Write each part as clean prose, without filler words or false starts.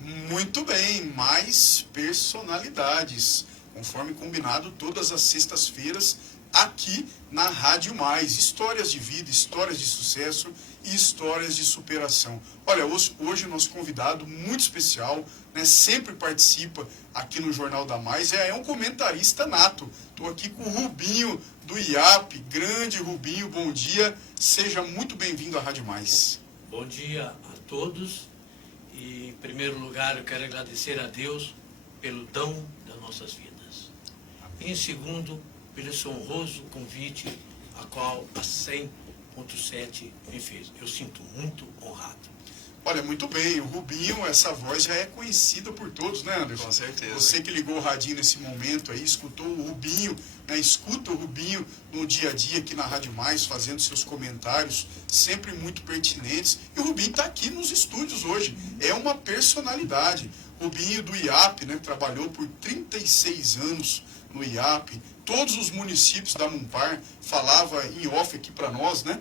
Muito bem, mais personalidades, conforme combinado todas as sextas-feiras aqui na Rádio Mais. Histórias de vida, histórias de sucesso e histórias de superação. Olha, hoje o nosso convidado muito especial, né, sempre participa aqui no Jornal da Mais, é um comentarista nato. Estou aqui com o Rubinho do IAP, grande Rubinho, bom dia, seja muito bem-vindo à Rádio Mais. Bom dia a todos e, em primeiro lugar, eu quero agradecer a Deus pelo dom das nossas vidas. E, em segundo, pelo esse honroso convite a qual a 100.7 me fez. Eu sinto muito honrado. Olha, muito bem, o Rubinho, essa voz já é conhecida por todos, né, Anderson? Com certeza. Você que ligou o radinho nesse momento aí, escutou o Rubinho, né, escuta o Rubinho no dia a dia aqui na Rádio Mais, fazendo seus comentários, sempre muito pertinentes. E o Rubinho está aqui nos estúdios hoje, é uma personalidade. Rubinho do IAP, né, trabalhou por 36 anos no IAP, todos os municípios da Mumpar, falava em off aqui para nós, né?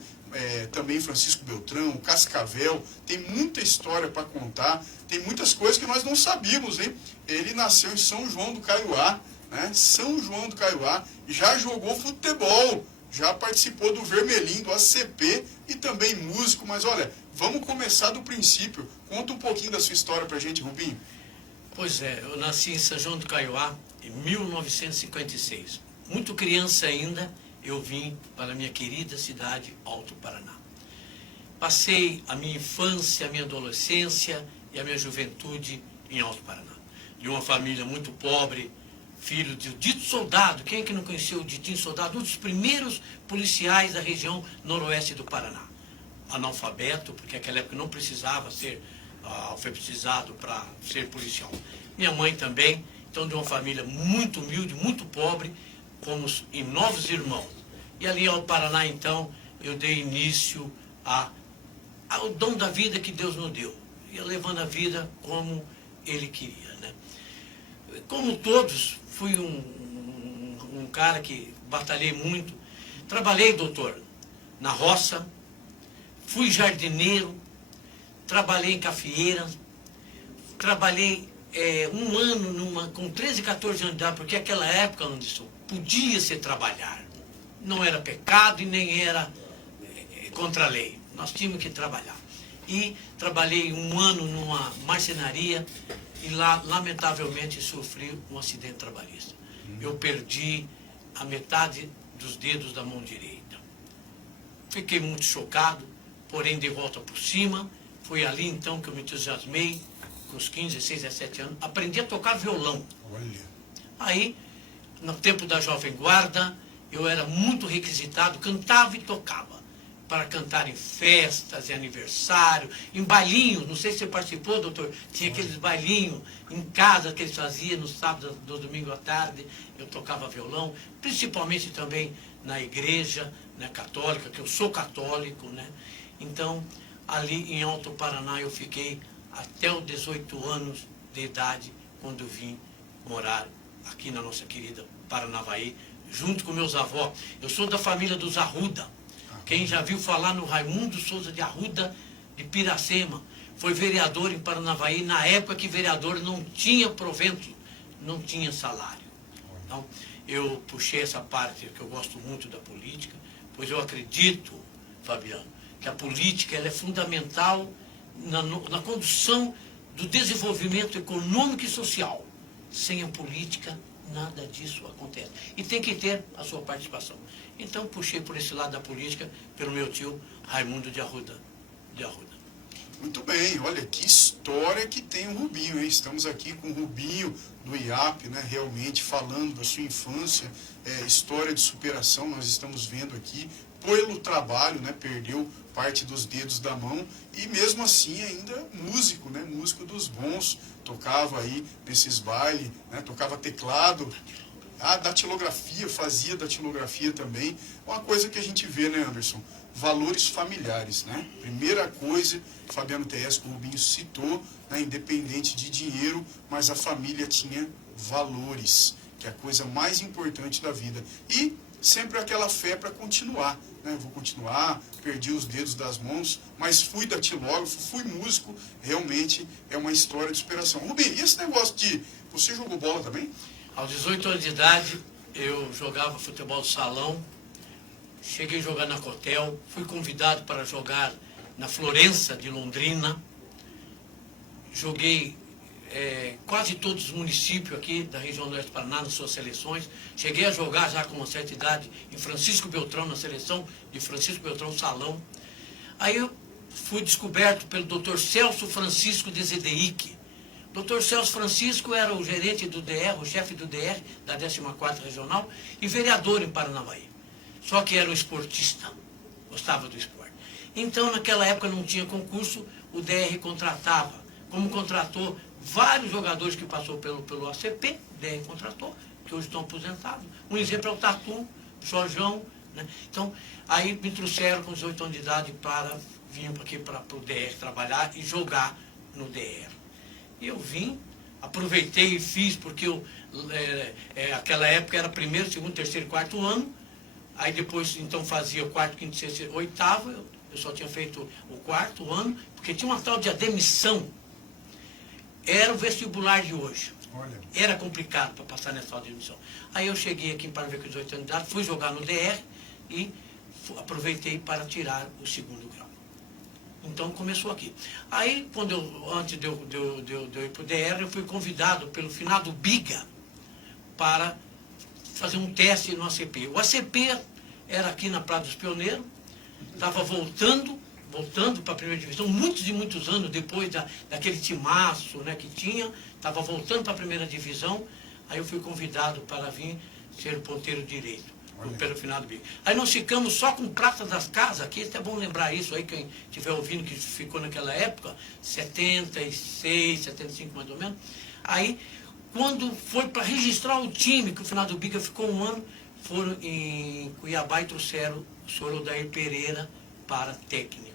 Também Francisco Beltrão, Cascavel, tem muita história para contar, tem muitas coisas que nós não sabíamos, hein? Ele nasceu em São João do Caiuá, né? São João do Caiuá, já jogou futebol, já participou do Vermelhinho, do ACP e também músico, mas olha, vamos começar do princípio. Conta um pouquinho da sua história pra gente, Rubinho. Pois é, eu nasci em São João do Caiuá em 1956. Muito criança ainda, eu vim para a minha querida cidade, Alto Paraná. Passei a minha infância, a minha adolescência e a minha juventude em Alto Paraná. De uma família muito pobre, filho de dito soldado. Quem é que não conheceu o Ditinho Soldado? Um dos primeiros policiais da região noroeste do Paraná. Analfabeto, porque naquela época não precisava ser alfabetizado para ser policial. Minha mãe também, então de uma família muito humilde, muito pobre, fomos em 9 irmãos. E ali ao Paraná, então, eu dei início ao dom da vida que Deus nos deu. Ia levando a vida como Ele queria, né? Como todos, fui um cara que batalhei muito. Trabalhei, doutor, na roça, fui jardineiro, trabalhei em cafeeira, trabalhei um ano com 13, 14 anos de idade, porque naquela época, Anderson, podia-se trabalhar. Não era pecado e nem era contra a lei. Nós tínhamos que trabalhar. E trabalhei um ano numa marcenaria e lá, lamentavelmente, sofri um acidente trabalhista. Eu perdi a metade dos dedos da mão direita. Fiquei muito chocado, porém de volta por cima. Foi ali então que eu me entusiasmei, com os 15, 16, 17 anos. Aprendi a tocar violão. Olha. Aí, no tempo da Jovem Guarda, eu era muito requisitado, cantava e tocava. Para cantar em festas, em aniversário, em bailinhos. Não sei se você participou, doutor. Tinha aqueles bailinhos em casa que eles faziam no sábado, no domingo à tarde. Eu tocava violão, principalmente também na igreja, né, católica, que eu sou católico, né? Então, ali em Alto Paraná eu fiquei até os 18 anos de idade, quando vim morar aqui na nossa querida Paranavaí, junto com meus avós. Eu sou da família dos Arruda. Quem já viu falar no Raimundo Souza de Arruda de Piracema, foi vereador em Paranavaí, na época que vereador não tinha provento, não tinha salário. Então, eu puxei essa parte que eu gosto muito da política, pois eu acredito, Fabiano, que a política ela é fundamental na condução do desenvolvimento econômico e social. Sem a política, nada disso acontece. E tem que ter a sua participação. Então, puxei por esse lado da política, pelo meu tio Raimundo de Arruda. Muito bem, olha que história que tem o Rubinho, hein? Estamos aqui com o Rubinho do IAP, né? Realmente falando da sua infância, história de superação, nós estamos vendo aqui, pelo trabalho, né? Perdeu parte dos dedos da mão e mesmo assim ainda músico, né? Músico dos bons, tocava aí nesses bailes, né? Tocava teclado, datilografia, fazia datilografia também. Uma coisa que a gente vê, né, Anderson? Valores familiares, né? Primeira coisa, Fabiano Tedesco, o Rubinho citou, né, independente de dinheiro, mas a família tinha valores, que é a coisa mais importante da vida. E sempre aquela fé para continuar, né? Vou continuar, perdi os dedos das mãos, mas fui datilógrafo, fui músico, realmente é uma história de superação. Rubinho, e esse negócio de... Você jogou bola também? Aos 18 anos de idade, eu jogava futebol de salão, cheguei a jogar na Cotel, fui convidado para jogar na Florença de Londrina, joguei quase todos os municípios aqui da região do Oeste do Paraná nas suas seleções. Cheguei a jogar já com uma certa idade em Francisco Beltrão, na seleção de Francisco Beltrão Salão. Aí eu fui descoberto pelo Dr. Celso Francisco de Zedeique. Dr. Celso Francisco era o gerente do DR, o chefe do DR, da 14ª Regional, e vereador em Paranavaí. Só que era um esportista, gostava do esporte. Então, naquela época não tinha concurso, o DR contratava, como contratou vários jogadores que passou pelo ACP, o DR contratou, que hoje estão aposentados. Um exemplo é o Tatu, o Jorjão, né? Então, aí me trouxeram com 18 anos de idade para vir aqui para o DR trabalhar e jogar no DR. E eu vim, aproveitei e fiz, porque aquela época era primeiro, segundo, terceiro e quarto ano. Aí depois, então, fazia o quarto, quinto, sexto, oitavo. Eu só tinha feito o quarto ano, porque tinha uma tal de admissão. Era o vestibular de hoje. Olha. Era complicado para passar nessa tal de admissão. Aí eu cheguei aqui para ver com 18 anos de idade, fui jogar no DR e aproveitei para tirar o segundo grau. Então começou aqui. Aí, antes de eu ir para o DR, eu fui convidado pelo finado Biga para fazer um teste no ACP. O ACP era aqui na Praia dos Pioneiros, estava voltando para a primeira divisão, muitos e muitos anos depois daquele timaço, né, que tinha, estava voltando para a primeira divisão. Aí eu fui convidado para vir ser o ponteiro direito. Pelo final do bico. Aí nós ficamos só com prata das casas, aqui até é bom lembrar isso aí, quem estiver ouvindo que ficou naquela época, 76, 75 mais ou menos. Aí, quando foi para registrar o time, que o final do bico ficou um ano, foram em Cuiabá e trouxeram o senhor Odair Pereira para técnico.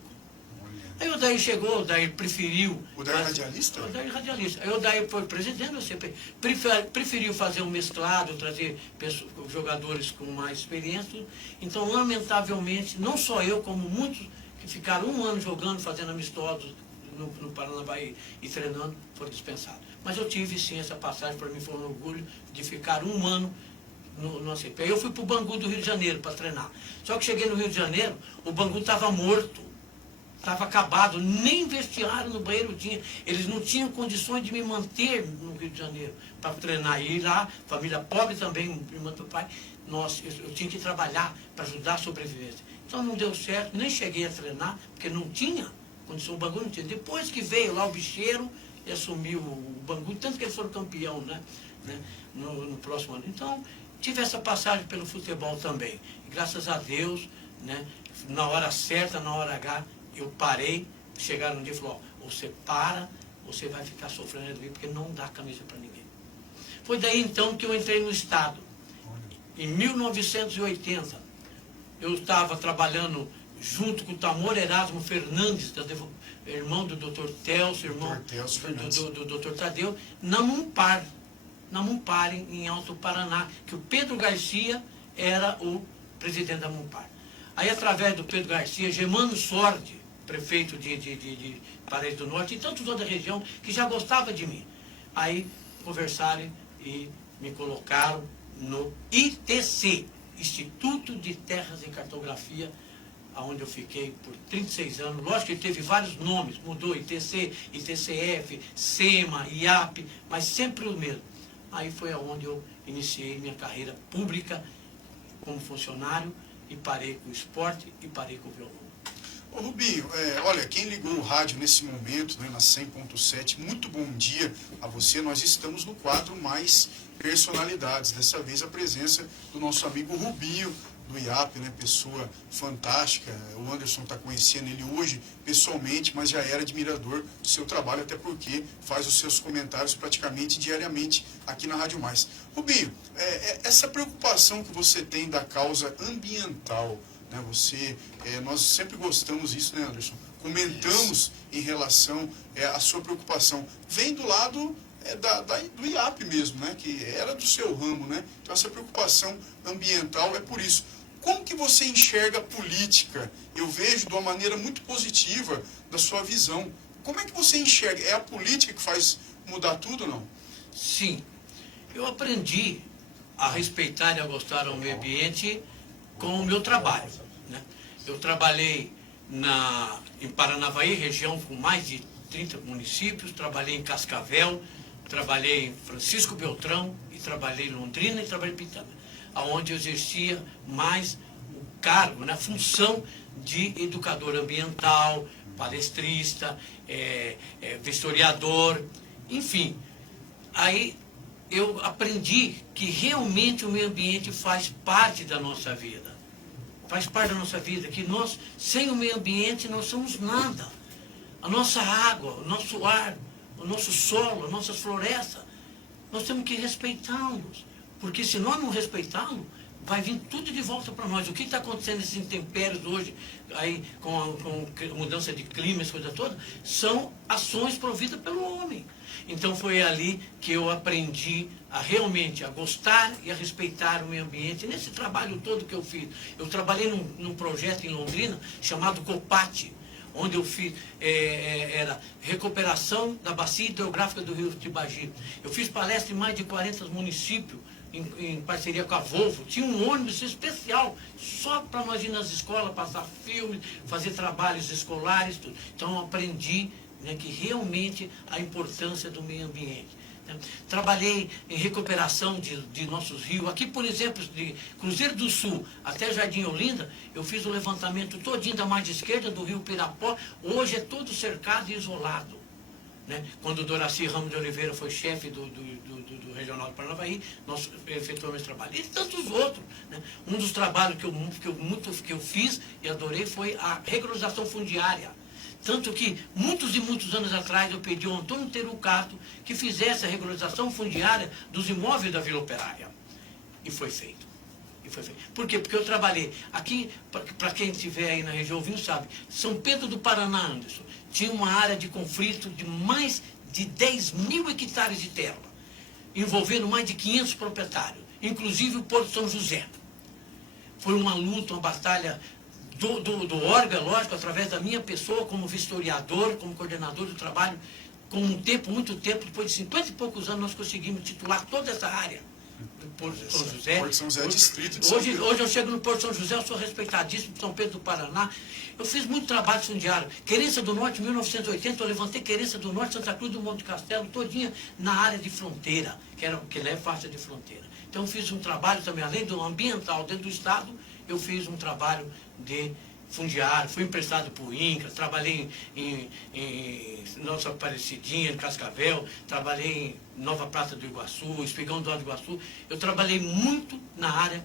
Aí o Odair chegou, o Odair preferiu... O Odair radialista? O Odair radialista. Aí o Odair foi presidente do CP. Preferiu fazer um mesclado, trazer jogadores com mais experiência. Então, lamentavelmente, não só eu, como muitos que ficaram um ano jogando, fazendo amistosos no Paranavaí e treinando, foram dispensados. Mas eu tive, sim, essa passagem, para mim foi um orgulho de ficar um ano no ACP. Aí eu fui para o Bangu do Rio de Janeiro para treinar. Só que cheguei no Rio de Janeiro, o Bangu estava morto. Estava acabado, nem vestiário no banheiro tinha. Eles não tinham condições de me manter no Rio de Janeiro para treinar. E lá, família pobre também, irmã do pai, eu tinha que trabalhar para ajudar a sobrevivência. Então não deu certo, nem cheguei a treinar, porque não tinha condição, o Bangu não tinha. Depois que veio lá o bicheiro e assumiu o Bangu, tanto que eles foram campeão, né? No próximo ano. Então, tive essa passagem pelo futebol também. E graças a Deus, né? Na hora certa, na hora H, eu parei, chegaram um dia e falaram, você para, você vai ficar sofrendo porque não dá camisa para ninguém. Foi daí então que eu entrei no Estado. Em 1980, eu estava trabalhando junto com o Tamor Erasmo Fernandes, irmão do Dr. Telso, irmão do Dr. Tadeu, na Mumpar em Alto Paraná, que o Pedro Garcia era o presidente da Mumpar. Aí, através do Pedro Garcia, Germano Sordi, prefeito de Paredes do Norte, e tantos outros da região, que já gostava de mim. Aí, conversaram e me colocaram no ITC, Instituto de Terras e Cartografia, onde eu fiquei por 36 anos. Lógico que teve vários nomes, mudou ITC, ITCF, SEMA, IAP, mas sempre o mesmo. Aí foi onde eu iniciei minha carreira pública como funcionário, e parei com o esporte e parei com o violão. Ô Rubinho, olha, quem ligou o rádio nesse momento, né, na 100.7, muito bom dia a você. Nós estamos no quadro Mais Personalidades. Dessa vez a presença do nosso amigo Rubinho, do IAP, né, pessoa fantástica. O Anderson está conhecendo ele hoje pessoalmente, mas já era admirador do seu trabalho, até porque faz os seus comentários praticamente diariamente aqui na Rádio Mais. Rubinho, essa preocupação que você tem da causa ambiental, né, nós sempre gostamos disso, né, Anderson? Comentamos em relação à sua preocupação. Vem do lado do IAP mesmo, né? Que era do seu ramo, né? Então essa preocupação ambiental é por isso. Como que você enxerga a política? Eu vejo de uma maneira muito positiva da sua visão. Como é que você enxerga? É a política que faz mudar tudo ou não? Sim, eu aprendi a respeitar e a gostar do meio ambiente com o meu trabalho, né? Eu trabalhei em Paranavaí, região com mais de 30 municípios, trabalhei em Cascavel, trabalhei em Francisco Beltrão, e trabalhei em Londrina e trabalhei em Pitanga, onde eu exercia mais o cargo, a função de educador ambiental, palestrista, vistoriador, enfim. Aí eu aprendi que realmente o meio ambiente faz parte da nossa vida. Faz parte da nossa vida, que nós, sem o meio ambiente, nós somos nada. A nossa água, o nosso ar, o nosso solo, as nossas florestas, nós temos que respeitá-los. Porque se nós não respeitá-los, vai vir tudo de volta para nós. O que está acontecendo nesses intempéries hoje, aí, com a mudança de clima, essa coisa toda, são ações providas pelo homem. Então foi ali que eu aprendi realmente a gostar e a respeitar o meio ambiente. Nesse trabalho todo que eu fiz, eu trabalhei num projeto em Londrina chamado COPAT, onde eu fiz, era recuperação da bacia hidrográfica do rio Tibagi. Eu fiz palestra em mais de 40 municípios, em parceria com a Volvo. Tinha um ônibus especial só para nós ir nas escolas, passar filmes, fazer trabalhos escolares, tudo. Então eu aprendi, que realmente a importância do meio ambiente. Trabalhei em recuperação de nossos rios. Aqui, por exemplo, de Cruzeiro do Sul até Jardim Olinda, eu fiz o levantamento todinho da margem esquerda do rio Pirapó. Hoje é todo cercado e isolado. Quando o Doraci Ramos de Oliveira foi chefe do Regional do Paranavaí, nós efetuamos esse trabalho. E tantos outros. Um dos trabalhos que eu fiz e adorei foi a regularização fundiária. Tanto que, muitos e muitos anos atrás, eu pedi ao Antônio Terucato que fizesse a regularização fundiária dos imóveis da Vila Operária. E foi feito. Por quê? Porque eu trabalhei aqui, para quem estiver aí na região ouvindo sabe, São Pedro do Paraná, Anderson, tinha uma área de conflito de mais de 10 mil hectares de terra, envolvendo mais de 500 proprietários, inclusive o Porto São José. Foi uma luta, uma batalha do órgão, lógico, através da minha pessoa, como vistoriador, como coordenador do trabalho, com muito tempo, depois de 50 e poucos anos, nós conseguimos titular toda essa área do Porto São José. Porto São José é distrito de São hoje eu chego no Porto São José, eu sou respeitadíssimo, São Pedro do Paraná. Eu fiz muito trabalho fundiário. Querência do Norte, em 1980, eu levantei Querência do Norte, Santa Cruz do Monte Castelo, todinha na área de fronteira, que lá é faixa de fronteira. Então eu fiz um trabalho também, além do ambiental dentro do Estado, eu fiz um trabalho de fundiário, fui emprestado por INCRA, trabalhei em Nossa Aparecidinha, em Cascavel, trabalhei em Nova Prata do Iguaçu, Espigão do Alto do Iguaçu. Eu trabalhei muito na área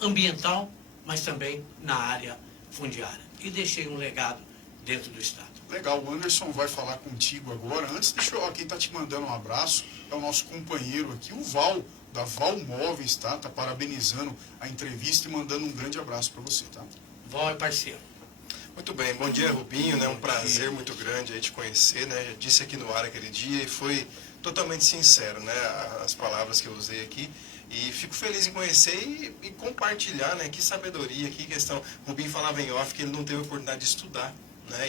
ambiental, mas também na área fundiária. E deixei um legado dentro do Estado. Legal, o Anderson vai falar contigo agora. Antes, quem está te mandando um abraço é o nosso companheiro aqui, o Val, da Val Móveis, tá? Tá parabenizando a entrevista e mandando um grande abraço para você, tá? Val é parceiro. Muito bem, bom dia Rubinho, um prazer muito grande aí te conhecer, Já disse aqui no ar aquele dia e foi totalmente sincero, as palavras que eu usei aqui. E fico feliz em conhecer e compartilhar, que sabedoria, que questão. Rubinho falava em off que ele não teve oportunidade de estudar,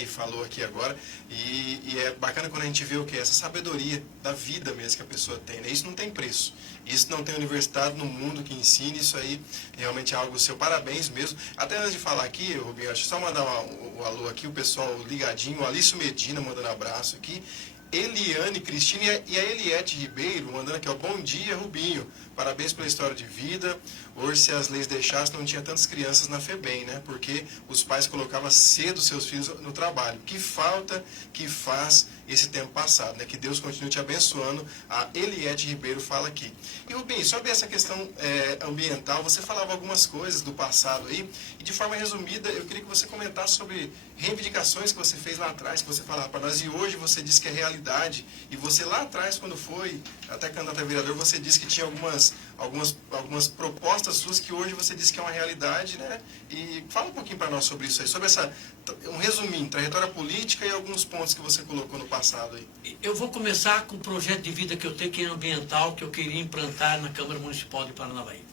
e falou aqui agora. E é bacana quando a gente vê o que? Essa sabedoria da vida mesmo que a pessoa tem, Isso não tem preço. Isso não tem universidade no mundo que ensine, isso aí realmente é algo seu. Parabéns mesmo. Até antes de falar aqui, Rubinho, acho só mandar um alô aqui, o pessoal ligadinho, o Alício Medina mandando abraço aqui. Eliane Cristina e a Eliette Ribeiro mandando aqui, bom dia Rubinho, parabéns pela história de vida. Hoje, se as leis deixassem, não tinha tantas crianças na FEBEM, porque os pais colocavam cedo seus filhos no trabalho. Que falta que faz esse tempo passado, Que Deus continue te abençoando. A Eliette Ribeiro fala aqui. E Rubinho, sobre essa questão ambiental, você falava algumas coisas do passado aí, e de forma resumida, eu queria que você comentasse sobre reivindicações que você fez lá atrás, que você falava para nós, e hoje você disse que é realidade realidade. E você lá atrás, quando foi até candidato a vereador, você disse que tinha algumas propostas suas que hoje você disse que é uma realidade, né? E fala um pouquinho para nós sobre isso aí, sobre um resuminho, trajetória política e alguns pontos que você colocou no passado aí. Eu vou começar com o projeto de vida que eu tenho, que é ambiental, que eu queria implantar na Câmara Municipal de Paranavaí.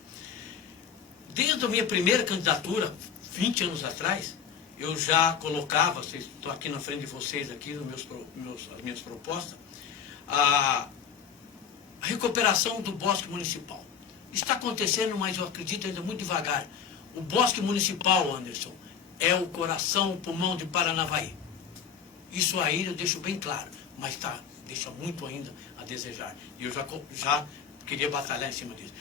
Desde a minha primeira candidatura, 20 anos atrás, eu já colocava, estou aqui na frente de vocês, aqui as minhas propostas, a recuperação do bosque municipal. Está acontecendo, mas eu acredito ainda muito devagar. O bosque municipal, Anderson, é o coração, o pulmão de Paranavaí. Isso aí eu deixo bem claro, mas deixa muito ainda a desejar. E eu já queria batalhar em cima disso.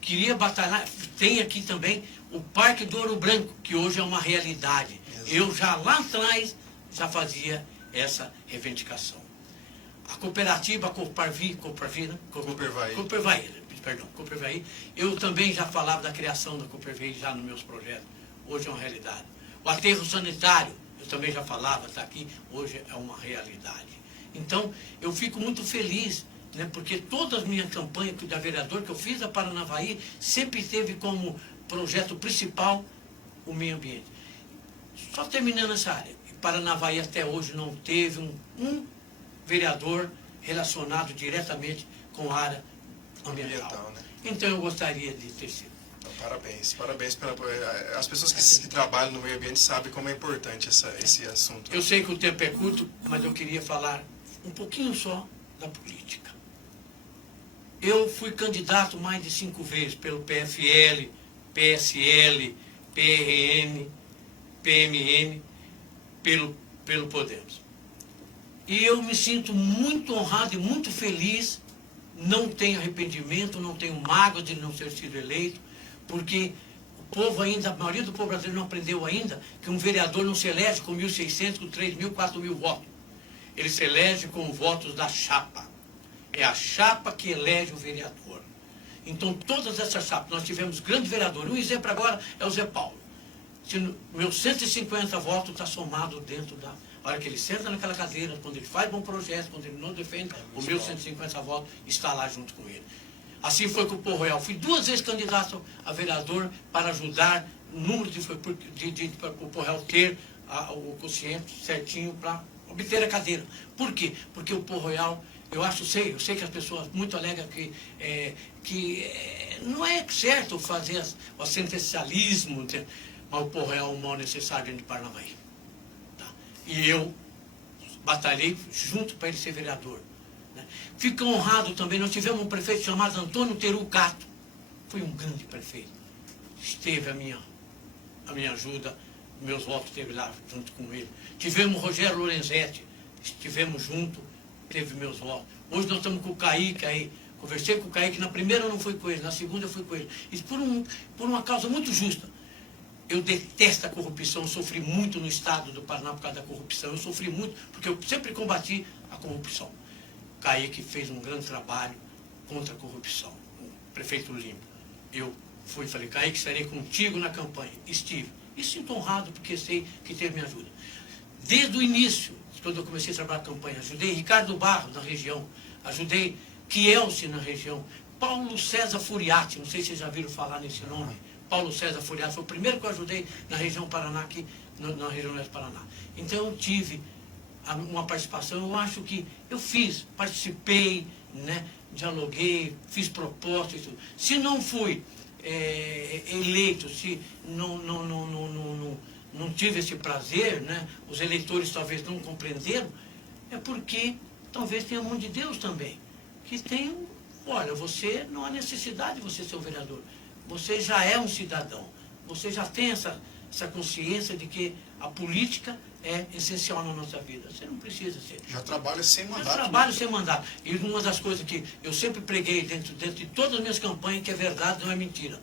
Queria batalhar, tem aqui também o Parque do Ouro Branco, que hoje é uma realidade. Eu já lá atrás já fazia essa reivindicação. A cooperativa Coopervaí, eu também já falava da criação da Coopervaí já nos meus projetos. Hoje é uma realidade. O aterro sanitário, eu também já falava, está aqui, hoje é uma realidade. Então, eu fico muito feliz, né, porque todas as minhas campanhas da vereador que eu fiz a Paranavaí sempre teve como projeto principal o meio ambiente. Só terminando essa área, Paranavaí até hoje não teve um vereador relacionado diretamente com a área ambiental. Né? Então eu gostaria de ter sido. Então, parabéns. As pessoas que trabalham no meio ambiente sabem como é importante esse assunto. Eu sei que o tempo é curto, mas eu queria falar um pouquinho só da política. Eu fui candidato mais de 5 vezes pelo PFL, PSL, PRM, PMN, pelo Podemos. E eu me sinto muito honrado e muito feliz, não tenho arrependimento, não tenho mágoa de não ter sido eleito, porque o povo ainda, a maioria do povo brasileiro não aprendeu ainda que um vereador não se elege com 1.600, com 3.000, 4.000 votos. Ele se elege com votos da chapa. É a chapa que elege o vereador. Então, todas essas chapas, nós tivemos grandes vereadores. Um exemplo agora é o Zé Paulo. Se meus 150 votos está somado dentro da... A hora que ele senta naquela cadeira, quando ele faz bom projeto, quando ele não defende, os meus 150 votos está lá junto com ele. Assim foi com o Porto Royal. Fui 2 vezes candidato a vereador para ajudar o número para o Porto Royal ter o quociente certinho para obter a cadeira. Por quê? Porque o Porto Royal, eu sei que as pessoas muito alegam que não é certo fazer o assistencialismo, mas o Porto Royal é um mal necessário dentro de Paranavaí. Tá? E eu batalhei junto para ele ser vereador. Né? Fico honrado também, nós tivemos um prefeito chamado Antônio Terucato. Foi um grande prefeito. Esteve a minha ajuda, meus votos esteve lá junto com ele. Tivemos o Rogério Lorenzetti, estivemos junto, teve meus votos. Hoje nós estamos com o Kaique aí. Conversei com o Kaique, na primeira eu não fui com ele, na segunda eu fui com ele. Isso por uma causa muito justa. Eu detesto a corrupção, eu sofri muito no estado do Paraná por causa da corrupção. Eu sofri muito, porque eu sempre combati a corrupção. O Kaique fez um grande trabalho contra a corrupção, o prefeito Lima. Eu fui e falei, Kaique, estarei contigo na campanha. Estive. E sinto honrado, porque sei que teve minha ajuda. Desde o início, quando eu comecei a trabalhar a campanha, ajudei Ricardo Barros na região, ajudei Kielce na região, Paulo César Furiati, não sei se vocês já viram falar nesse nome. Paulo César Furiati foi o primeiro que eu ajudei na região Paraná, aqui na região Oeste do Paraná. Então eu tive uma participação, eu acho que eu participei, né, dialoguei, fiz propostas e tudo. Se não fui eleito, se não tive esse prazer, né, os eleitores talvez não compreenderam, é porque talvez tenha a mão de Deus também, que tem, olha, você não há necessidade de você ser um vereador. Você já é um cidadão, você já tem essa consciência de que a política é essencial na nossa vida. Você não precisa ser. Já trabalha sem mandato. Já trabalho sem mandato. E uma das coisas que eu sempre preguei dentro de todas as minhas campanhas, que é verdade, não é mentira.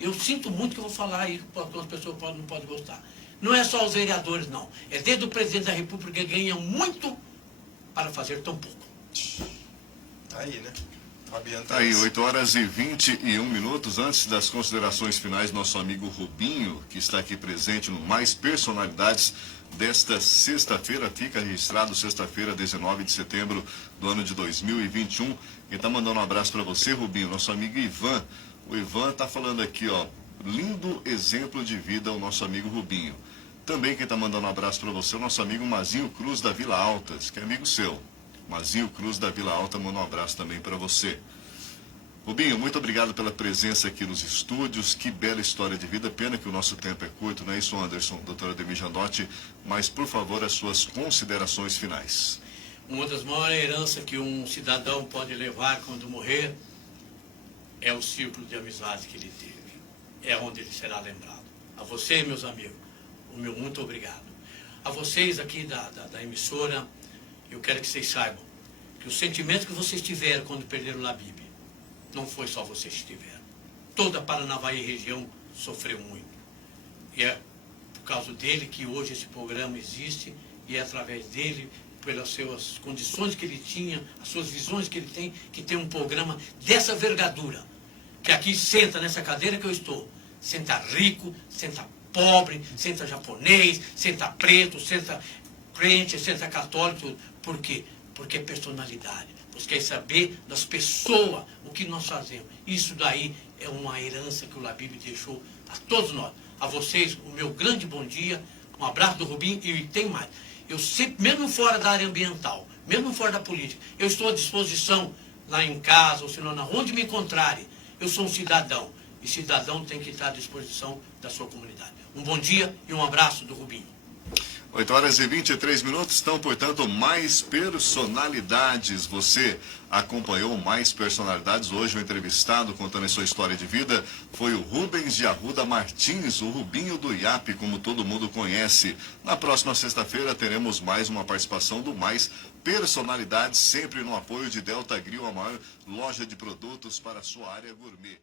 Eu sinto muito que eu vou falar aí, que as pessoas não podem gostar. Não é só os vereadores, não. É desde o presidente da República que ganha muito para fazer tão pouco. Tá aí, né? Fabiano Tá aí, Teles. 8 horas e 21 minutos. Antes das considerações finais, nosso amigo Rubinho, que está aqui presente no Mais Personalidades desta sexta-feira, fica registrado, sexta-feira, 19 de setembro do ano de 2021. Quem está mandando um abraço para você, Rubinho, nosso amigo Ivan. O Ivan está falando aqui, ó, lindo exemplo de vida, o nosso amigo Rubinho. Também quem está mandando um abraço para você é o nosso amigo Mazinho Cruz da Vila Altas, que é amigo seu. Mazinho Cruz da Vila Alta manda um abraço também para você. Rubinho, muito obrigado pela presença aqui nos estúdios. Que bela história de vida. Pena que o nosso tempo é curto, não é isso, Anderson, doutora Ademir Janotti? Mas, por favor, as suas considerações finais. Uma das maiores heranças que um cidadão pode levar quando morrer é o círculo de amizade que ele teve. É onde ele será lembrado. A vocês, meus amigos, o meu muito obrigado. A vocês aqui da emissora, eu quero que vocês saibam que o sentimento que vocês tiveram quando perderam a Bíblia, não foi só vocês que tiveram. Toda a Paranavaí região sofreu muito. E é por causa dele que hoje esse programa existe, e é através dele, pelas suas condições que ele tinha, as suas visões que ele tem, que tem um programa dessa envergadura, que aqui senta nessa cadeira que eu estou. Senta rico, senta pobre, senta japonês, senta preto, senta crente, senta católico, tudo. Por quê? Porque é personalidade. Você quer saber das pessoas, o que nós fazemos. Isso daí é uma herança que o Labib deixou a todos nós. A vocês, o meu grande bom dia, um abraço do Rubinho, e tem mais. Eu sempre, mesmo fora da área ambiental, mesmo fora da política, eu estou à disposição lá em casa, ou se não, onde me encontrarem. Eu sou um cidadão, e cidadão tem que estar à disposição da sua comunidade. Um bom dia e um abraço do Rubinho. 8 horas e 23 minutos, estão, portanto, Mais Personalidades. Você acompanhou Mais Personalidades. Hoje o entrevistado contando a sua história de vida foi o Rubens de Arruda Martins, o Rubinho do IAP, como todo mundo conhece. Na próxima sexta-feira teremos mais uma participação do Mais Personalidades, sempre no apoio de Delta Grill, a maior loja de produtos para a sua área gourmet.